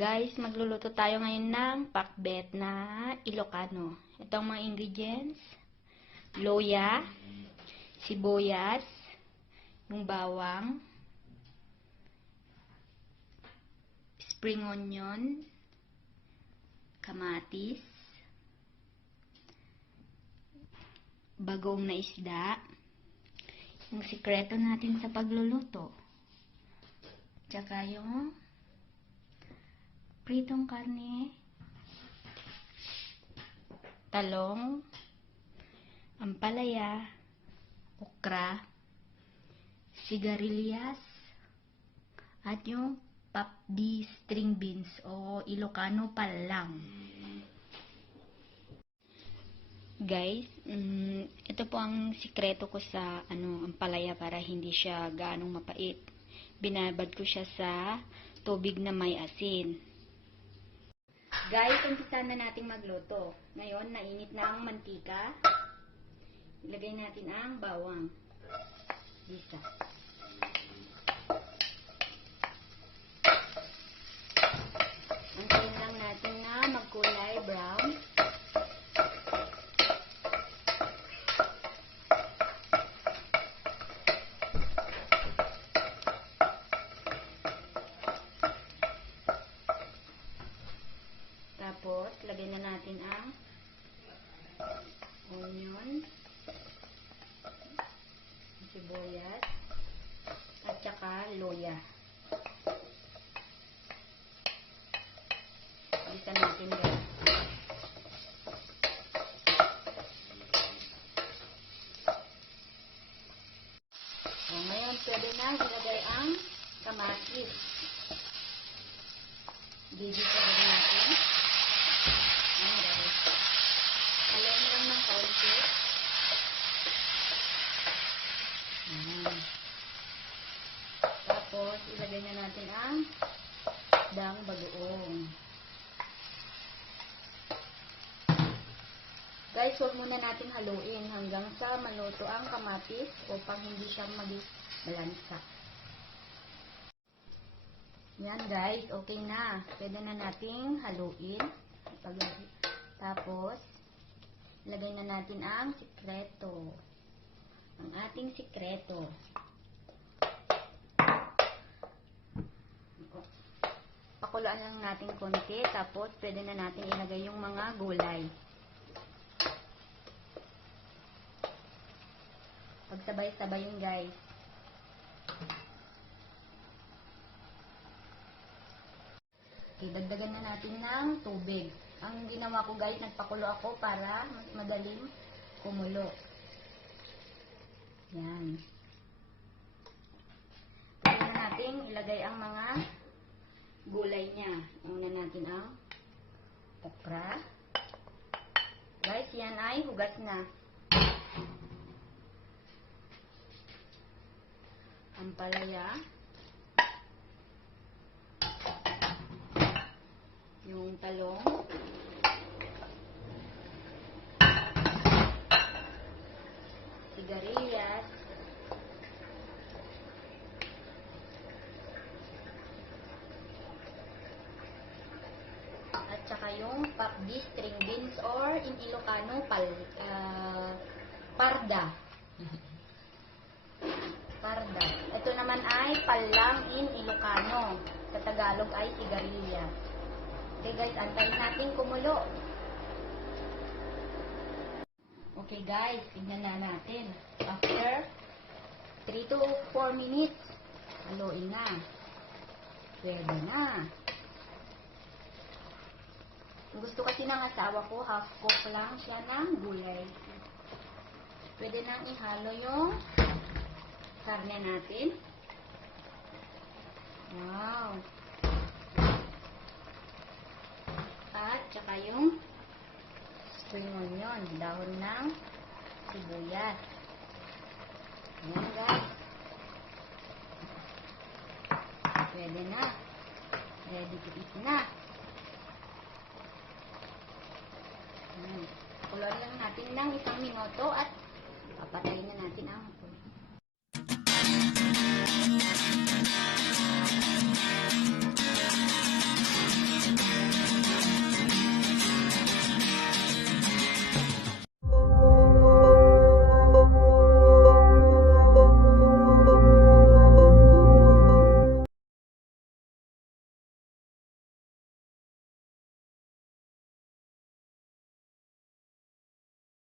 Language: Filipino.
Guys, magluluto tayo ngayon ng pakbet na Ilocano. Ito ang mga ingredients. Loya, sibuyas, yung bawang, spring onion, kamatis, bagong na isda, yung sikreto natin sa pagluluto, tsaka yung pritong karne, talong, ampalaya, okra, sigarilyas, at yung papdi string beans o Ilocano palang. Guys, ito po ang sikreto ko sa ampalaya para hindi siya gaanong mapait. Binabad ko siya sa tubig na may asin. Guys, umpisa na nating magluto. Ngayon, nainit na ang mantika. Ilagay natin ang bawang. Isa. Antayin lang natin na magkulay brown. Tapos, lagyan na natin ang onion, sibuyas, at saka loya. Bisa natin guys. So, ngayon, pwede na ilagay ang kamatis. Gigisa rin natin. Halayin lang ng kaunti. Tapos, ilagay na natin ang dang bagoong. Guys, huwag muna natin haluin hanggang sa maluto ang kamatis upang hindi siya mag-balansa. Yan guys, okay na. Pwede na nating haluin. Tapos, ilagay na natin ang sikreto. Ang ating sikreto. Pakuluan lang natin konti. Tapos, pwede na natin ilagay yung mga gulay. Pagsabay-sabay yun guys. Okay, dagdagan na natin ng tubig. Ang ginawa ko guys, nagpakulo ako para mas madaling kumulo. Yan. Pwede na natin ilagay ang mga gulay niya. Una natin ang okra. Guys, yan ay hugas na. Ampalaya. Yung talong. Sigarilyas. At saka yung papdi string beans or in Ilocano parda. Parda. Ito naman ay palang in Ilocano. Sa Tagalog ay sigarilyas. Okay guys, antayin natin kumulo. Okay guys, tignan na natin. After 3 to 4 minutes, haluin na. Pwede na. Gusto kasi ng asawa ko, half cook lang siya ng gulay. Pwede nang ihalo yung karne natin. Wow! At saka yung spring onion, dahon ng sibuyas. Ayan guys. Pwede na. Ready to eat na. Ayan. Kuluan lang natin ng 1 minuto at papatayin na natin ang